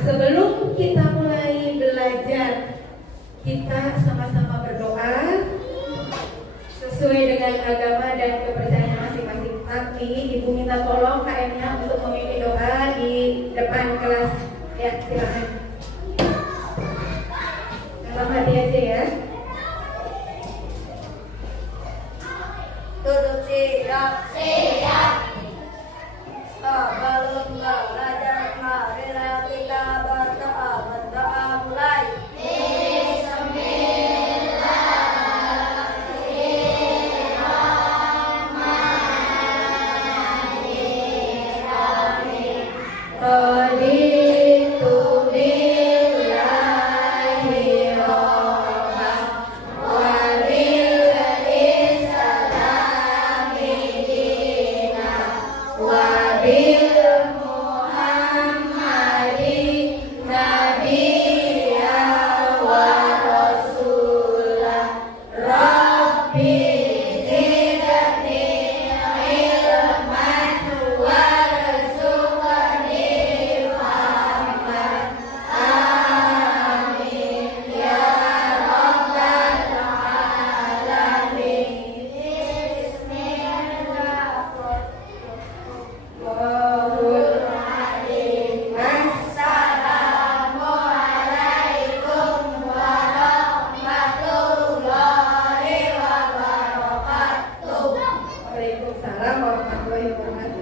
sebelum kita mulai belajar, kita sama-sama berdoa sesuai dengan agama dan kepercayaan masing-masing. Tapi Ibu minta tolong KM-nya untuk memimpin doa di depan kelas. Ya, silakan. Dalam hati aja ya. Tutup siap. Sebelum belajar marilah kita berdoa mulai.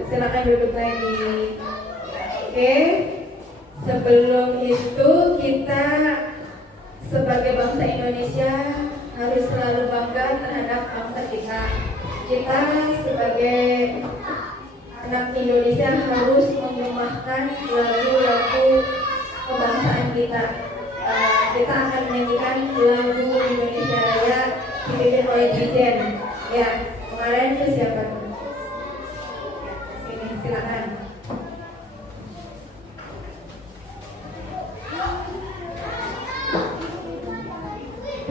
Silakan duduk lagi. Oke. Sebelum itu kita sebagai bangsa Indonesia harus selalu bangga terhadap bangsa kita. Kita sebagai anak Indonesia harus menggemahkan lagu-lagu kebangsaan kita. Kita akan menyanyikan lagu Indonesia Raya dipimpin oleh Dirjen. Ya, kemarin itu siapa? Silakan.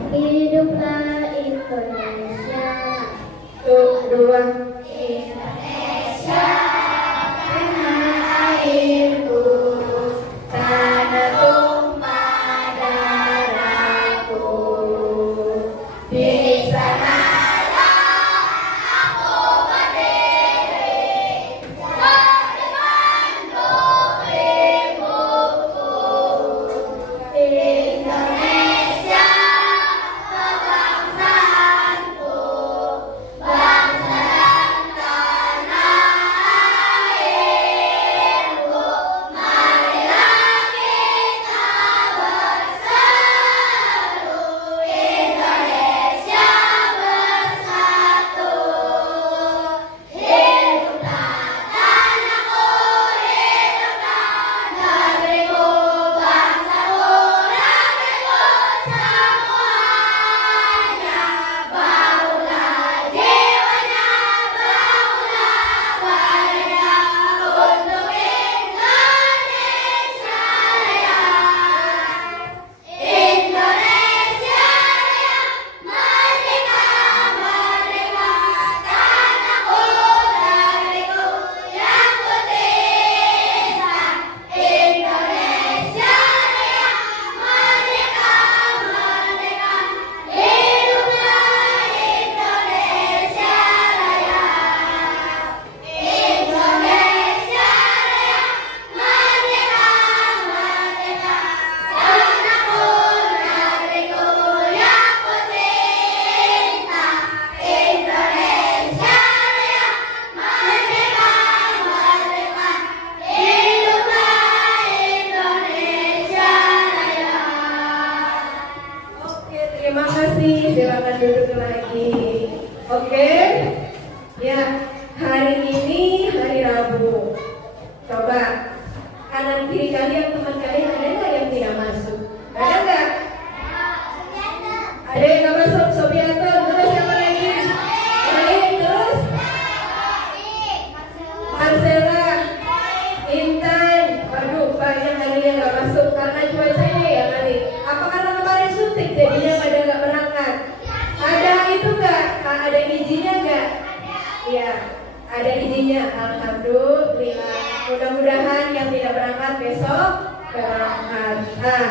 Hiduplah Indonesia. Dua. Indonesia, tanah airku, tanah tumpah darahku. Di sanalah aku berdiri, bermandu ibuku. Indonesia, kebangsaanku, bangsa dan tanah airku. Marilah kita bersatu, Indonesia bersatu. Hiduplah tanahku, hiduplah negeriku, bangsaku, negeriku semuanya. Bangunlah jiwanya, bangunlah badannya untuk Indonesia Raya. Indonesia Raya, merdeka, merdeka, tanahku, negeriku yang ku cinta. Indonesia Raya, merdeka, merdeka, hiduplah Indonesia Raya. Indonesia Raya, merdeka, merdeka, tanahku, negeriku yang ku cinta. Indonesia Raya, merdeka, merdeka, hiduplah Indonesia Raya. Oke, terima kasih. Silakan duduk lagi. Oke. Ya, hari ini hari Rabu. Coba kanan kiri kalian, teman kalian ada nggak yang tidak masuk? Ada nggak? Ada yang nggak masuk? Sobianto, terus siapa lagi? Baik, terus Marcella, Intan. Waduh, banyak hari yang nggak masuk karena cuacanya ya kali. Apa karena kemarin syuting jadinya pada nggak berangkat? Ada itu nggak? Ada izinnya nggak? Iya, ada izinnya. Alhamdulillah. Mudah-mudahan yang tidak berangkat besok berangkat. Nah,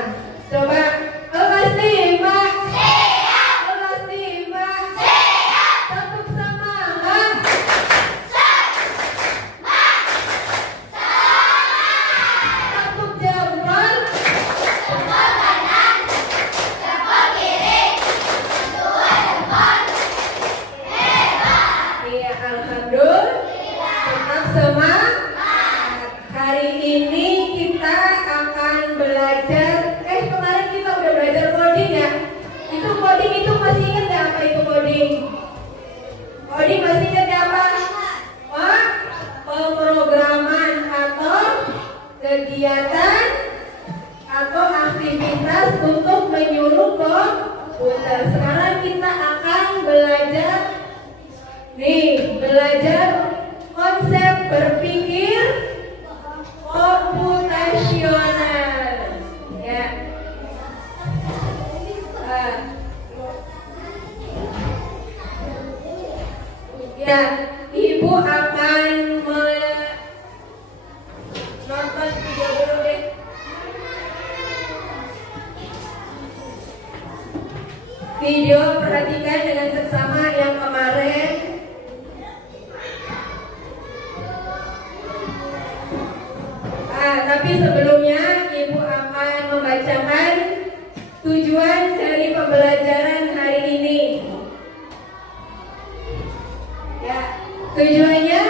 coba pasti Mbak. Pasti Mbak. Tepuk semangat. Tepuk jempol. Iya, alhamdulillah. Tetap semangat. Hari ini kita akan belajar. Kemarin kita udah belajar coding ya. Itu coding itu masih ingat nggak apa itu coding? Coding masih ingat nggak apa? Wah, pemrograman atau kegiatan atau aktivitas untuk menyuruh komputer. Sekarang kita akan belajar konsep berpikir komputasional. Ya. Ya, Ibu akan nonton video dulu deh. Video perhatikan dengan seksama yang kemarin. Tapi sebelumnya Ibu akan membacakan tujuan dari pembelajaran hari ini. Ya, tujuannya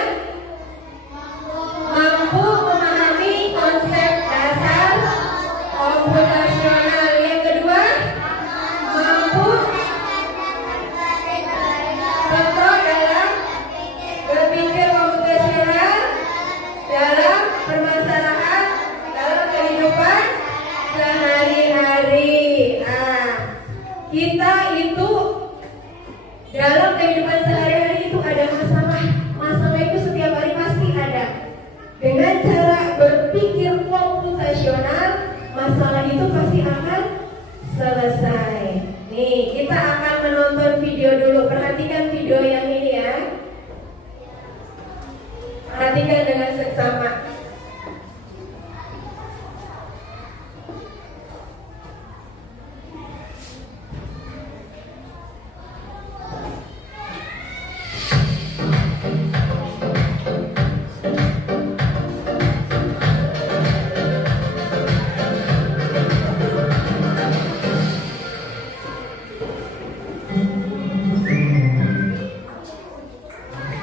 mampu memahami konsep dasar komputasional. Yang kedua, mampu contoh dalam berpikir komputasional dalam permasalahan dalam kehidupan sehari-hari. Kita itu dalam kehidupan sehari-hari itu ada masalah. Masalah itu setiap hari pasti ada. Dengan cara berpikir komputasional, masalah itu pasti akan selesai. Nih, kita akan menonton video dulu. Perhatikan video yang ini ya. Perhatikan dengan seksama.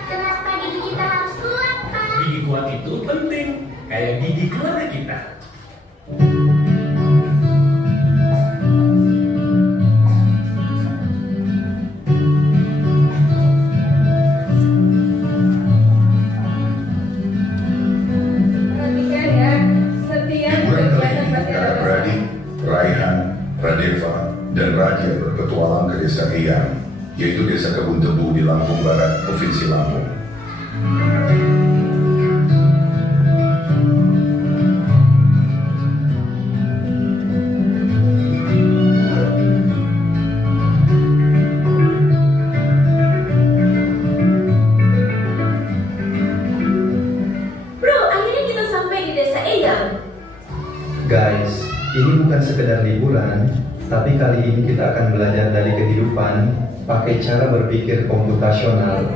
Kenapa gigi kita harus kuat, Pak? Gigi kuat itu penting, kayak gigi keluarga kita. Perhatikan ya. Setiap Liburan kali kegiatan ini, pasti ada kakak beradik, Raihan, Radeva, dan Raja berpetualang ke desa Eyang, yaitu desa Kebun Tebu di Lampung Barat, Provinsi Lampung. Bro, akhirnya kita sampai di desa Eyang. Guys, ini bukan sekedar liburan, tapi kali ini kita akan belajar dari kehidupan pakai cara berpikir komputasional.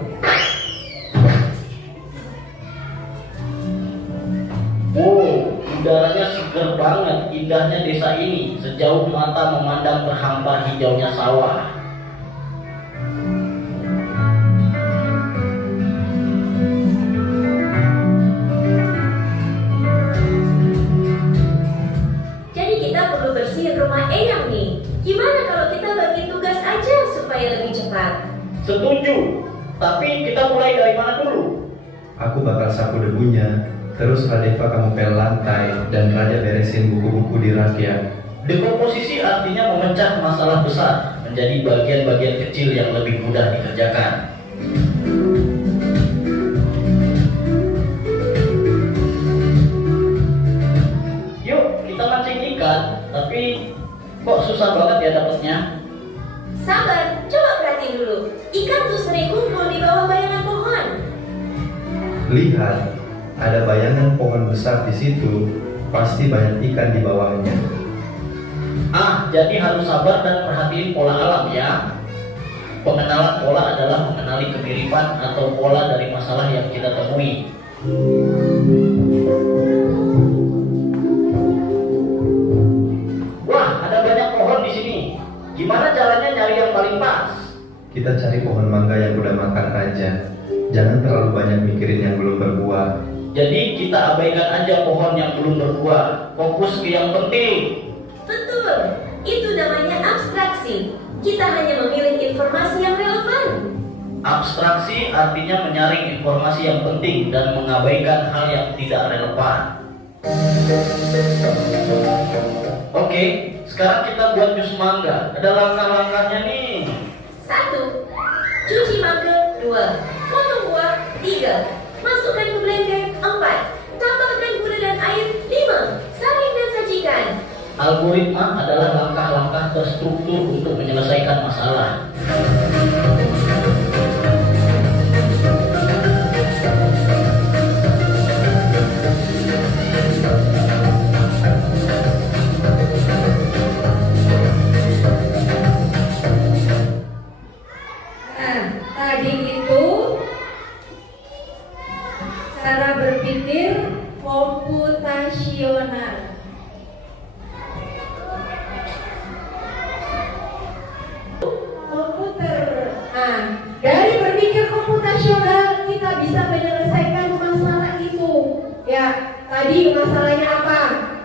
Wow, udaranya segar banget, indahnya desa ini. Sejauh mata memandang terhampar hijaunya sawah. Jadi kita perlu bersihin rumah Eyang nih. Gimana kalau kita bagi tugas aja supaya lebih cepat? Setuju, tapi kita mulai dari mana dulu? Aku bakal sapu debunya, terus Radeva kamu pel lantai, dan Raja beresin buku-buku di rak ya. Dekomposisi artinya memecah masalah besar menjadi bagian-bagian kecil yang lebih mudah dikerjakan. Yuk, kita mancing ikan, tapi kok susah banget ya dapetnya? Sabar, coba perhatiin dulu. Ikan tuh sering kumpul di bawah bayangan pohon. Lihat, ada bayangan pohon besar di situ. pasti banyak ikan di bawahnya. Jadi harus sabar dan perhatiin pola alam ya. Pengenalan pola adalah mengenali kemiripan atau pola dari masalah yang kita temui. Wah, ada banyak pohon di sini. Gimana caranya nyari yang paling pas? Kita cari pohon mangga yang udah makan aja. Jangan terlalu banyak mikirin yang belum berbuah. Jadi kita abaikan aja pohon yang belum berbuah. Fokus ke yang penting. Betul, itu namanya abstraksi. Kita hanya memilih informasi yang relevan. Abstraksi artinya menyaring informasi yang penting dan mengabaikan hal yang tidak relevan. Oke, sekarang kita buat jus mangga. Ada langkah-langkahnya nih. 1. Cuci mangga. 2. Potong buah. 3. Masukkan ke blender. 4. Tambahkan gula dan air. 5. Saring dan sajikan. Algoritma adalah langkah-langkah terstruktur untuk menyelesaikan masalah. Tadi itu cara berpikir komputasional. Dari berpikir komputasional kita bisa menyelesaikan masalah itu. Ya, tadi masalahnya apa?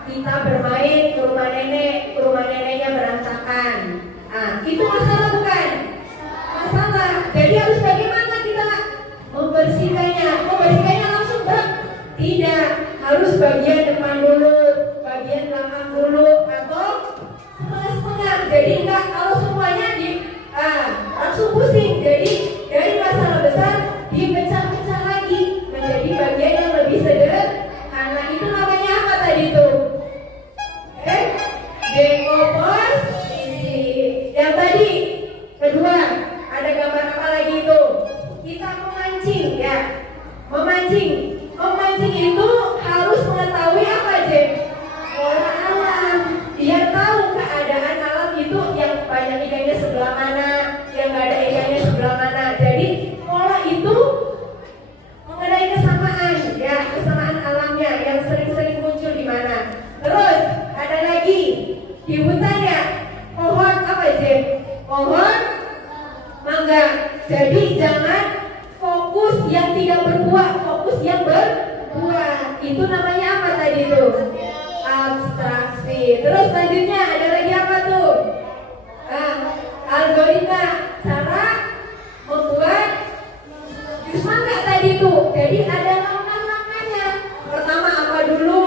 Kita bermain ke rumah nenek, ke rumah neneknya berantakan. Itu masalah bukan? Masalah. Jadi harus bagaimana kita membersihkannya? Membersihkannya langsung bak? Tidak. Harus bagian depan dulu, bagian belakang dulu, atau setengah-setengah. Jadi enggak kalau semuanya langsung pusing. Jadi dari masalah besar dipecah-pecah lagi menjadi bagian yang lebih sederhana. Itu namanya apa tadi itu? Dekomposisi. Yang tadi kedua ada gambar apa lagi itu? Kita memancing ya. Memancing itu harus mengetahui apa aja? Pola alam. Biar tahu keadaan alam itu yang banyak ikannya sebelah mana, yang nggak ada ikannya sebelah mana. Jadi pola itu mengenai kesamaan ya, kesamaan alamnya yang sering-sering muncul di mana. Terus ada lagi di hutan ya, pohon apa aja? Pohon mangga. Jadi jangan fokus yang tidak berbuah, fokus yang berbuah. Itu namanya apa tadi itu? Abstraksi. Terus selanjutnya ada lagi apa tuh? Algoritma, cara membuat jus mangga tadi tuh. Jadi ada langkah-langkahnya. Pertama apa dulu?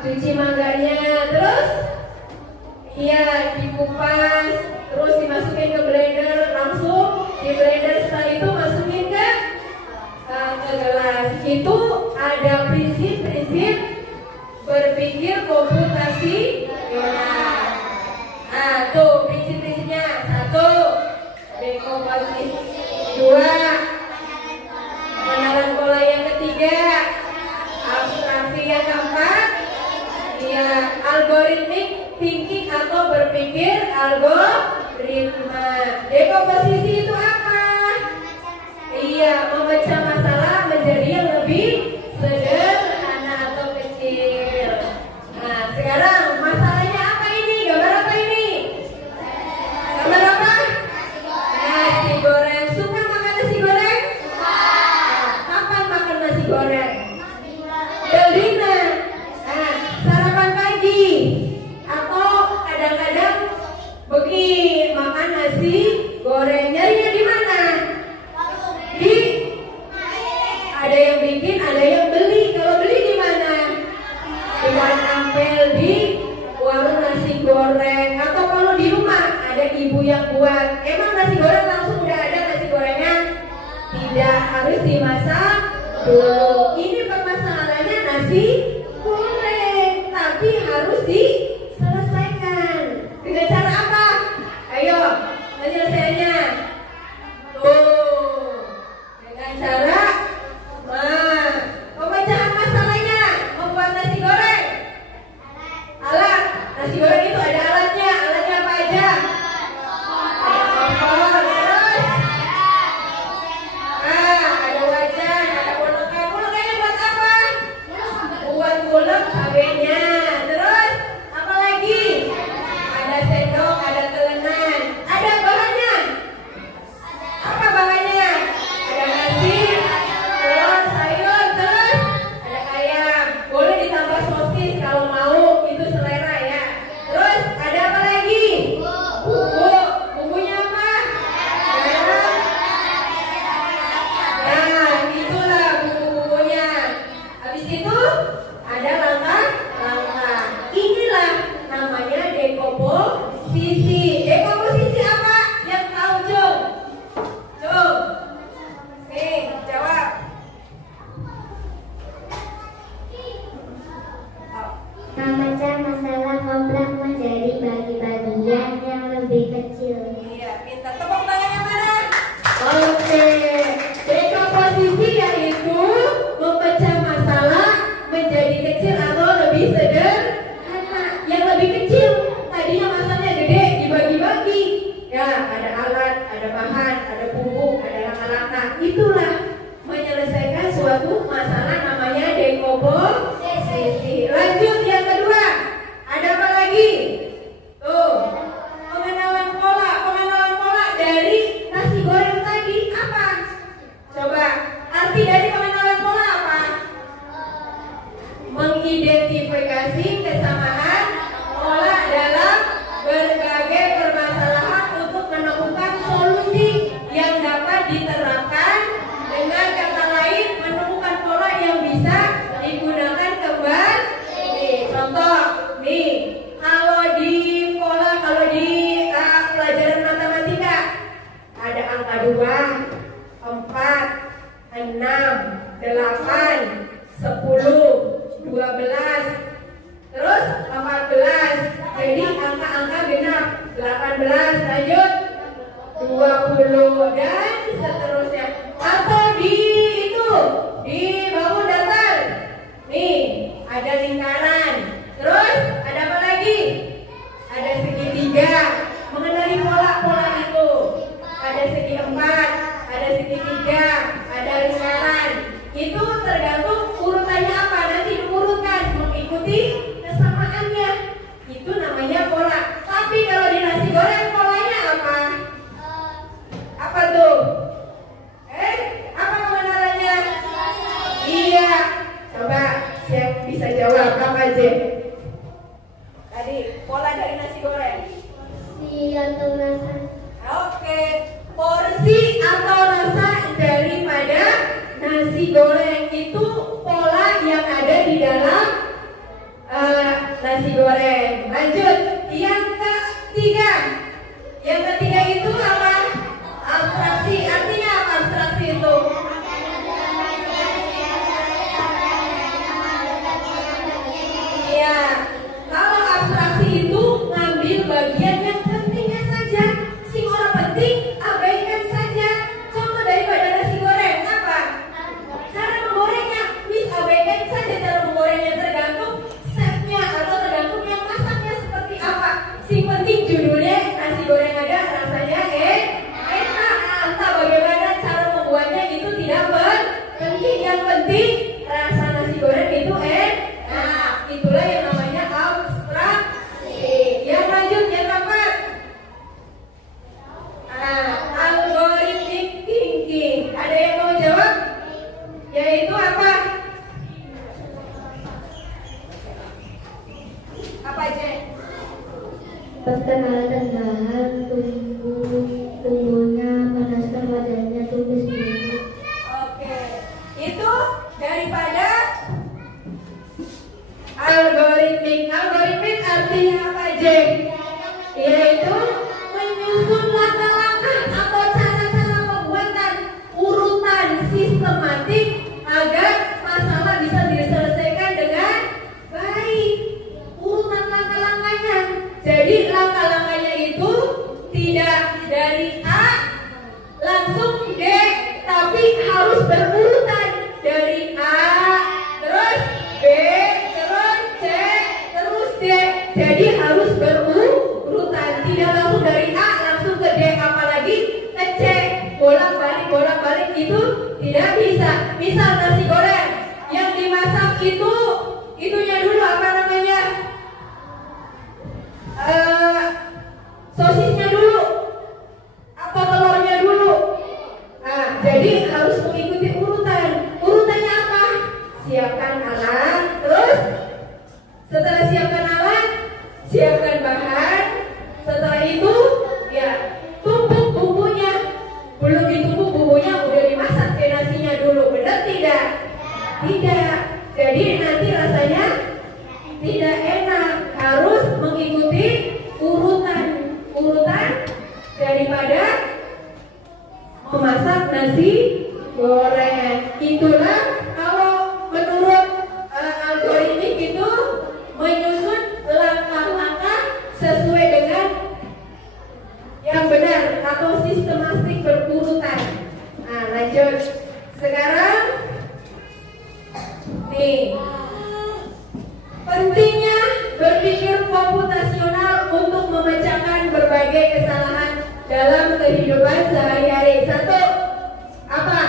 Cuci mangganya. Terus dikupas. Terus dimasukin ke blender. Langsung di blender, setelah itu masukin ke gelas. Itu ada prinsip-prinsip berpikir komputasional. Tuh prinsip-prinsipnya. 1. Dekomposisi. 2. Pengenalan pola. Yang ketiga, abstraksi. Yang keempat, algoritmik thinking atau berpikir algoritma. Dekomposisi itu apa? Memecah masalah menjadi yang lebih sederhana atau kecil. Sekarang masalahnya apa ini? Gambar apa ini? Gambar apa? Nasi goreng. Suka makan nasi goreng? Kapan makan nasi goreng? Delina. Sarapan pagi. Atau kadang-kadang begini makan nasi goreng. Nyarinya di mana? Ada yang bikin, ada yang beli. Kalau beli di mana? Di Ampel, di warung nasi goreng. Atau kalau di rumah ada ibu yang buat. Emang nasi goreng langsung udah ada nasi gorengnya? Tidak, harus dimasak dulu. Ini permasalahannya nasi goreng, tapi harus diselesaikan. Dengan cara apa? Ayo, penyelesaiannya. Dengan cara pemecahan masalahnya, membuat nasi goreng. Memecah masalah kompleks menjadi bagi-bagian yang lebih kecil. Iya, pintar. Tepuk tangan yang mana? Oke. Dekomposisi yaitu memecah masalah menjadi kecil atau lebih sederhana. Yang lebih kecil tadinya masalahnya gede dibagi-bagi. Ya, ada alat, ada bahan, ada bumbu, ada langkah-langkah. Itulah menyelesaikan suatu masalah namanya dekomposisi. Lanjut yang kedua. Ada apa lagi? Tuh. Pengenalan pola dari nasi goreng tadi apa? Coba, arti dari pengenalan pola apa? Mengidentifikasi kesamaan pola dalam berbagai permasalahan untuk menemukan solusi yang dapat diterapkan. Dengan kata lain, menemukan pola yang bisa digunakan kembali. Contoh, nih, kalau di pelajaran matematika ada angka 2, 4, 6, 8, 10, 12, terus 14. Jadi angka-angka genap 18, lanjut 20 dan seterusnya. Atau di bangun datar. Nih, ada lingkaran. Terus ada apa lagi? Ada segitiga. Mengenali pola-pola itu. Ada segi 4, ada segitiga, ada lingkaran. Itu tergantung urutannya apa. Nanti diurutkan mengikuti kesamaannya. Itu namanya pola. Tapi kalau di nasi goreng polanya apa? Apa tuh? Apa pengenalannya? Iya. Coba siapa bisa jawab apa aja? Tadi pola dari nasi goreng. Porsi atau rasa. Oke, porsi atau rasa daripada nasi goreng itu pola yang ada di dalam nasi goreng. Lanjut, yang ketiga. Yang ketiga itu apa? Abstraksi. Artinya apa abstraksi itu? Iya. Kalau abstraksi itu ngambil bagian yang pentingnya saja. Sing orang penting abaikan saja. Contoh daripada nasi goreng apa? Cara menggorengnya, abaikan saja cara menggorengnya, tergantung chefnya atau tergantung yang masaknya seperti apa. Sing penting judulnya nasi goreng ada, rasanya enak. Entah bagaimana cara membuatnya itu tidak penting. Yang penting rasa nasi goreng itu enak. Itulah yang namanya abstraksi. Yang lanjut yang keempat. Algorithmic thinking. Ada yang mau jawab? Yaitu apa? Apa aja? Perkenalan bahan, tunggunya, panaskan wadahnya, tumis dulu. Oke, itu daripada algoritmik. Algoritmik artinya apa aja? Yaitu menyusun langkah-langkah atau cara-cara pembuatan urutan sistematik agar masalah bisa diselesaikan dengan baik. Urutan langkah-langkahnya. Jadi langkah-langkahnya itu tidak dari A langsung D, tapi harus berurutan dari A, terus B, terus C, terus D. Jadi harus berurutan, tidak langsung dari A langsung ke D, apalagi ke C, bolak-balik itu tidak bisa. Misal nasi goreng yang dimasak itunya dulu apa namanya? Sosisnya dulu atau telurnya dulu. Nah, jadi harus mengikuti urutan. Urutannya apa? Siapkan alat, terus setelah siapkan alat, siapkan bahan. Setelah itu, ya tumbuk bumbunya. Belum ditumbuk bumbunya, udah dimasak kayak nasinya dulu. Benar tidak? Tidak. Jadi nanti rasanya tidak enak. Harus mengikuti urutan daripada memasak nasi goreng. Itulah kalau menurut algoritmik itu berbagai kesalahan dalam kehidupan sehari-hari. Satu, apa?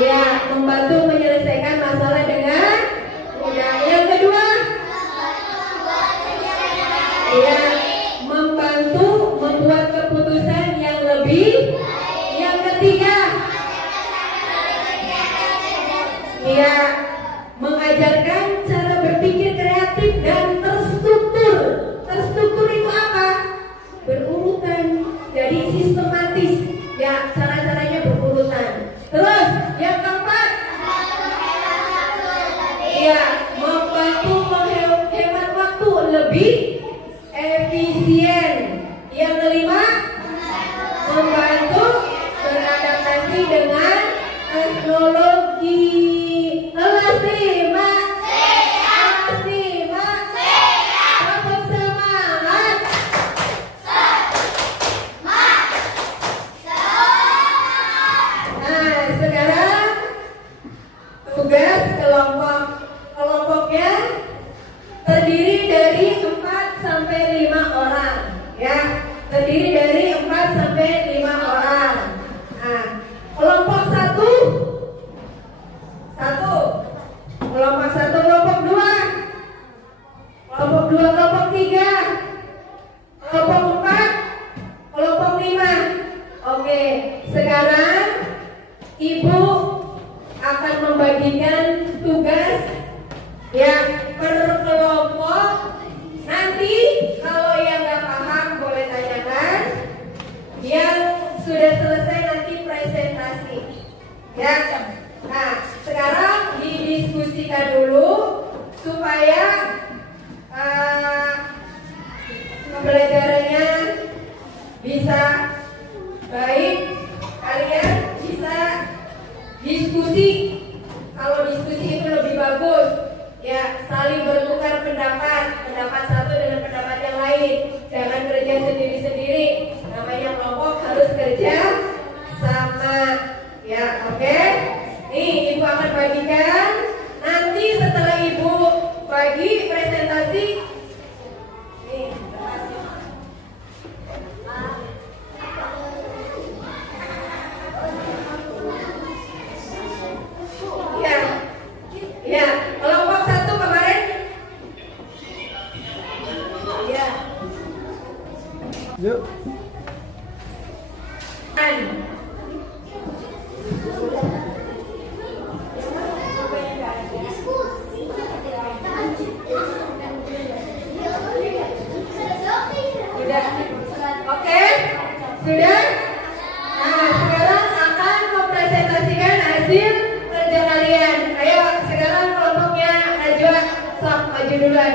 Iya, membantu menyelesaikan masalah dengan mudah. Yang kedua, iya, membantu membuat keputusan yang lebih. Yang ketiga, iya, mengajarkan cara berpikir kreatif dan terstruktur. Terstruktur itu apa? Berurutan, jadi sistematis. Ya, cara-caranya berurutan. Terus, yang keempat, iya, membantu menghemat waktu lebih efisien. Yang kelima, membantu beradaptasi dengan teknologi. Tugas kelompoknya terdiri dari 4 sampai 5 orang, ya. Terdiri dari 4 sampai 5 orang. Nah, kelompok 1, kelompok 1, kelompok 2, kelompok 2, kelompok 3, kelompok 4, kelompok 5. Oke, sekarang Ibu akan membagikan tugas yang per kelompok. Nanti kalau yang nggak paham boleh tanyakan. Yang sudah selesai nanti presentasi. Ya. Nah, sekarang didiskusikan dulu supaya pembelajarannya bisa baik. Kalian bisa diskusi. Kalau diskusi itu lebih bagus, ya, saling bertukar pendapat satu dengan pendapat yang lain. Jangan kerja sendiri-sendiri. Namanya kelompok harus kerja sama, ya. Oke. Nih, Ibu akan bagikan. Nanti setelah Ibu bagi presentasi, nih, ya, kelompok 1 kemarin. Ya. Yuk. Sudah. Oke? Sudah? Nah, sekarang akan mempresentasikan hasil kerja kalian. Ayo, sekarang kelompoknya Najwa, sok maju duluan.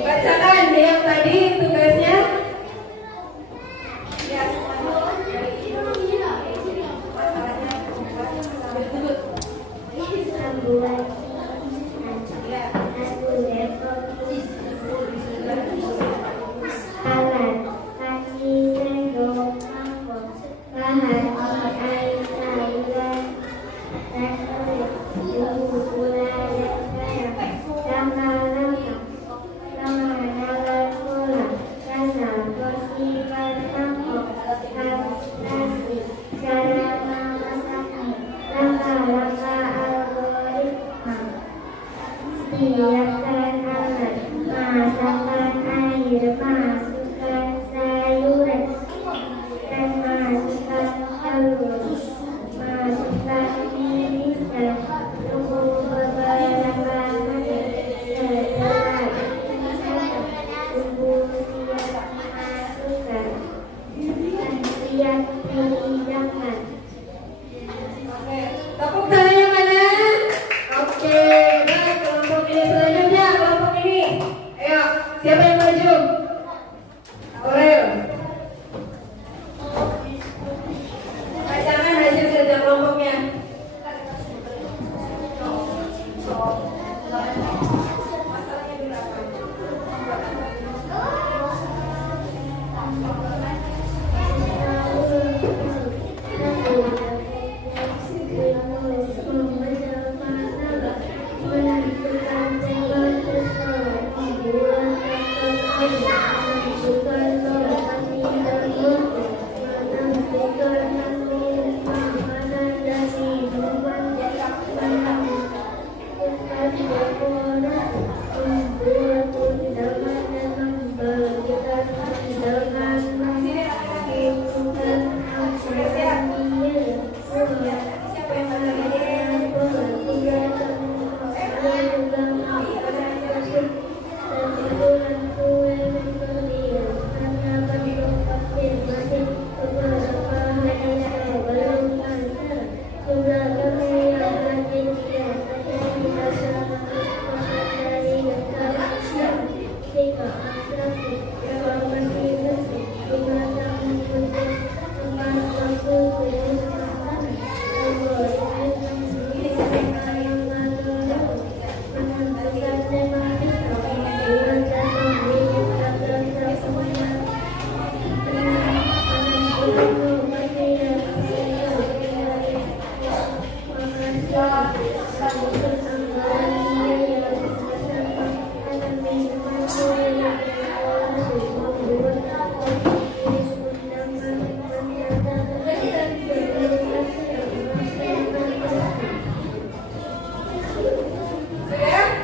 Bacakan yang tadi tugasnya. Ya, Siapkan alat, masukkan air, masukkan sayuran, dan masukkan telur, masukkan irisan, tunggu beberapa menit. Setelah irisan, tunggu siap masukkan, dan siap dihidangkan. Oke, tepuk tangan yang mana? Oke, baik, kelompok ini selanjutnya. jumlah kami yang rajin tidak saja kita selamat dari negara tiga atraksi reformasi bersih jumlah kami putih tempat waktu terus makan menentukan tematis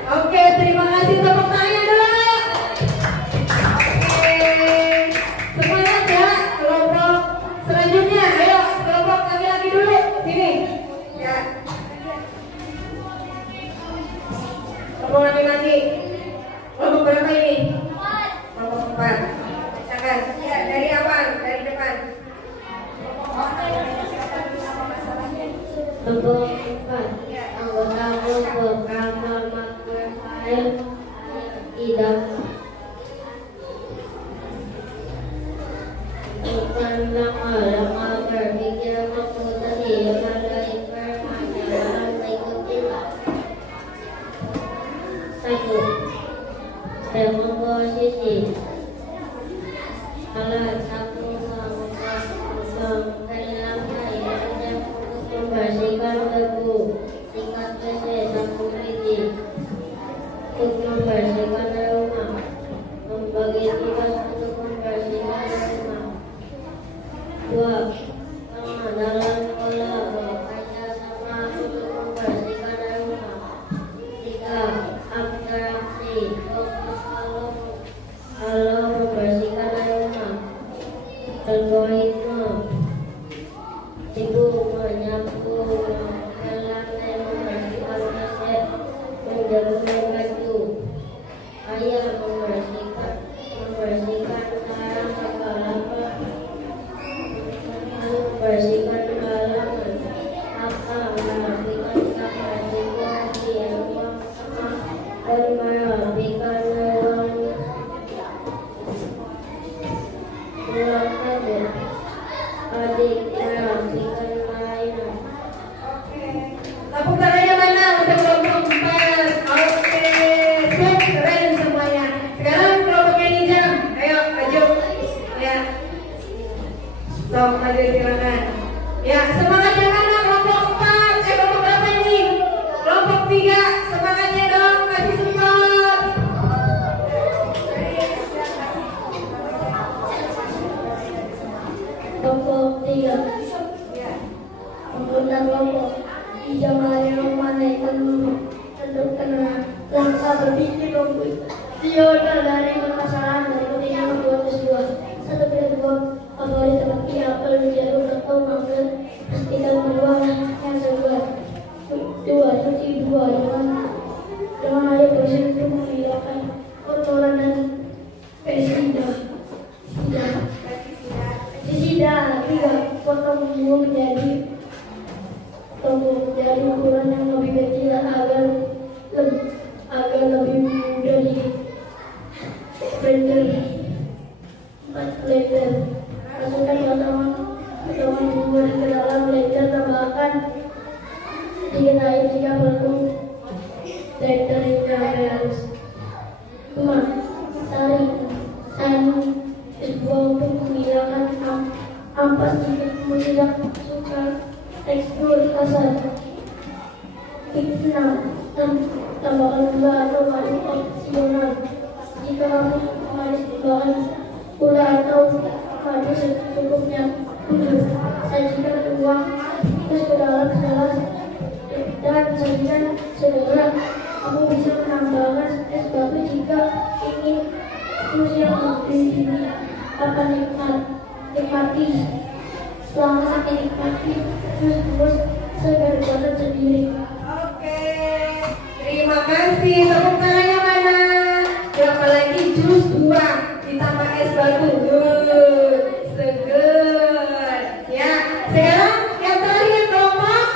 Oke, terima kasih, tepuk tangan dulu. Semangat ya kelompok selanjutnya. Ayo kelompok laki-laki dulu sini. Ya. Kelompok laki-laki. Kelompok berapa ini? Kelompok 4. Silakan. Ya, dari awal, dari depan. Kelompok 4 anggota kelompok Ramal Makmur Fail tidak bukan lama berpikir mengikuti pada permasalahan berikut ini. 1. Komposisi alat satu membersihkan debu tingkat PC 1 biji untuk membersihkan rumah, membagi tugas untuk membersihkan rumah. 2. Dalam pola bekerja sama untuk membersihkan rumah. 3. Abstraksi fokus kalau membersihkan rumah. Algoritma ibu menyapu lantai, membersihkan kaset, menjemur baju. Ayah membersihkan sarang kepala, membersihkan halaman. Kakak merapikan kamar tidur di ruang tengah dan merapikan ruang tamu. Adik merapikan mainan. Tepuk tangannya mana untuk kelompok 4? Oke, sip, keren semuanya. Sekarang kelompok yang hijau, ayo maju. Ya, sok maju silakan. Ya, semangat yang mana kelompok 4? Kelompok berapa ini? Kelompok 3, semangatnya dong, kasih support. Kelompok 3 anggota kelompok hijau mari memanaikan tentukan langkah berpikir rasional dari permasalahan berikut yang 202. 1. Kedua favorit seperti apel, jeruk atau mangga, pastikan buang yang segar. 2. Cuci buah dengan air bersih untuk menghilangkan kotoran dan pestisida. 3. Potong bumbu menjadi ukuran yang lebih kecil agar lebih mudah di blender. 4. Blender. Masukkan potongan bumbu ke dalam blender, tambahkan sedikit air jika perlu. Blender hingga halus. 5. Saring es buah untuk menghilangkan ampas jika kamu tidak suka tekstur kasar. 6. Tambahkan gula atau madu opsional. Jika kamu suka manis, tambahkan gula atau madu secukupnya. 7. Sajikan uang terus ke dalam gelas dan sajikan segera. Kamu bisa menambahkan es batu jika ingin terus yang lebih dingin. Akan nikmati. Selamat menikmati jus segar buatan sendiri. Oke, terima kasih. Tepuk tangannya mana? Berapa lagi jus buah ditambah es batu? Seger. Ya, sekarang yang terakhir kelompok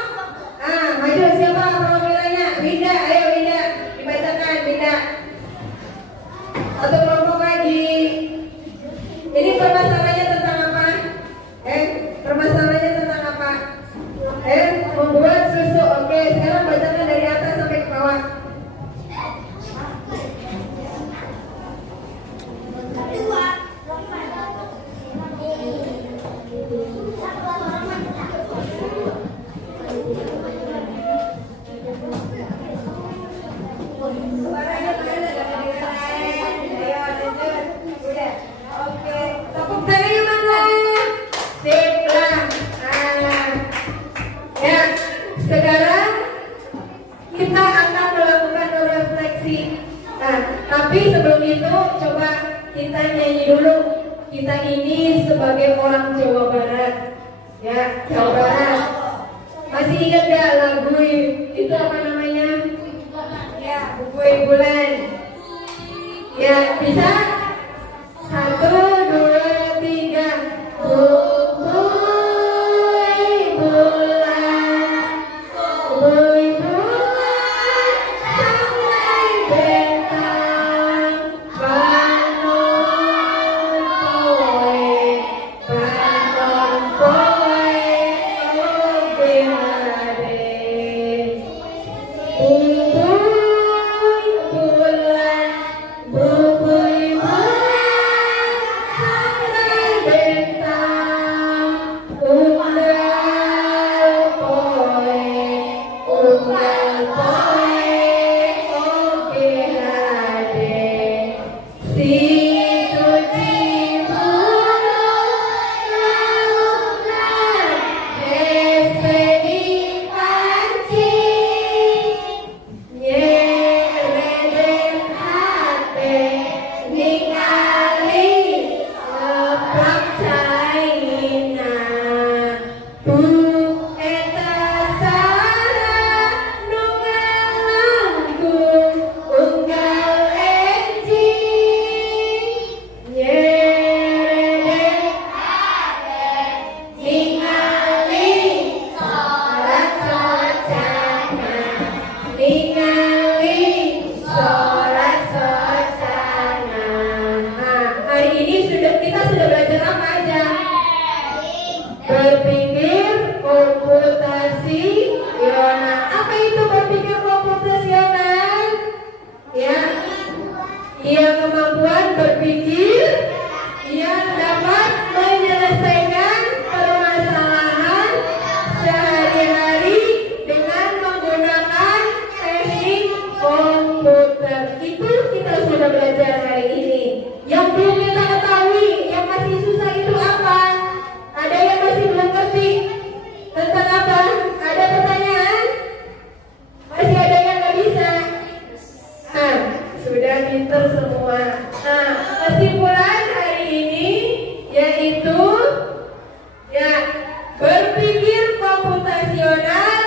kita akan melakukan refleksi. Nah, tapi sebelum itu coba kita nyanyi dulu. Kita ini sebagai orang Jawa Barat, ya, Jawa Barat. Masih ingat gak lagu itu apa namanya? Ya, Bubui Bulan. Ya, bisa? 1, 2, 3. Bubui bulan, bubui bulan, sampai bentang, panon poe, oke hade. Bubui bulan, bubui bulan, sampai bentang, unggal poe, oke hade. Si cuci bulan, hese di panci, nyereden hate, ningali lepak caina. Bu eta sara nu ngalangkung unggal enjing, nyereden ningali sorak-soracana, ningali sorak-soracana. Nah, hari ini kita sudah belajar apa aja? Berpikir komputasional. Apa itu berpikir komputasional? Ya, ia kemampuan berpikir yang dapat menyelesaikan permasalahan sehari-hari dengan menggunakan teknik komputer. Itu kita sudah belajar hari ini. Yang belum kita ketahui, yang masih susah itu apa? Ada yang masih belum ngerti tentang apa? Ada pertanyaan? Masih ada yang nggak bisa? Nah, sudah pinter semua. Nah, kesimpulan hari ini yaitu ya, berpikir komputasional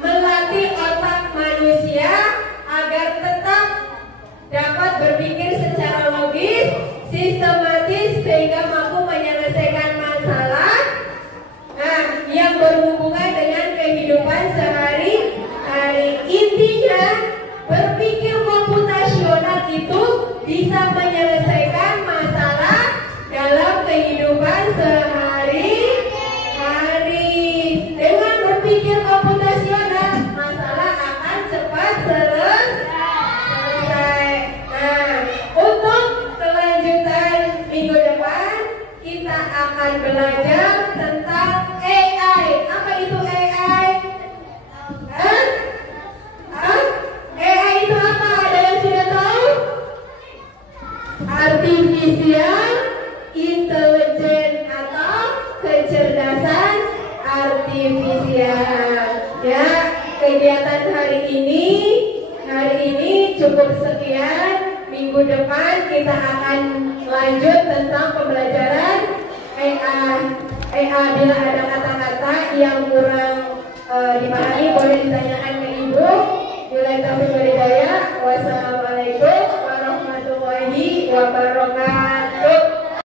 melatih otak manusia agar tetap dapat berpikir secara logis, sistematis sehingga mampu menyelesaikan masalah yang berhubungan dengan kehidupan sehari-hari. Intinya, berpikir komputasional itu bisa menyelesaikan masalah dalam kehidupan sehari-hari. Dengan berpikir komputasional, masalah akan cepat selesai. Nah, untuk kelanjutan minggu depan kita akan belajar tentang AI. Apa itu AI? AI itu apa? Ada yang sudah tahu? Artificial Intelligence atau kecerdasan artifisial. Ya, kegiatan hari ini cukup sekian. Minggu depan kita akan lanjut tentang pembelajaran AI. Bila ada kata-kata yang kurang dipahami boleh ditanyakan ke Ibu. Billahi taufiq wal hidayah. Wassalamualaikum warahmatullahi wabarakatuh.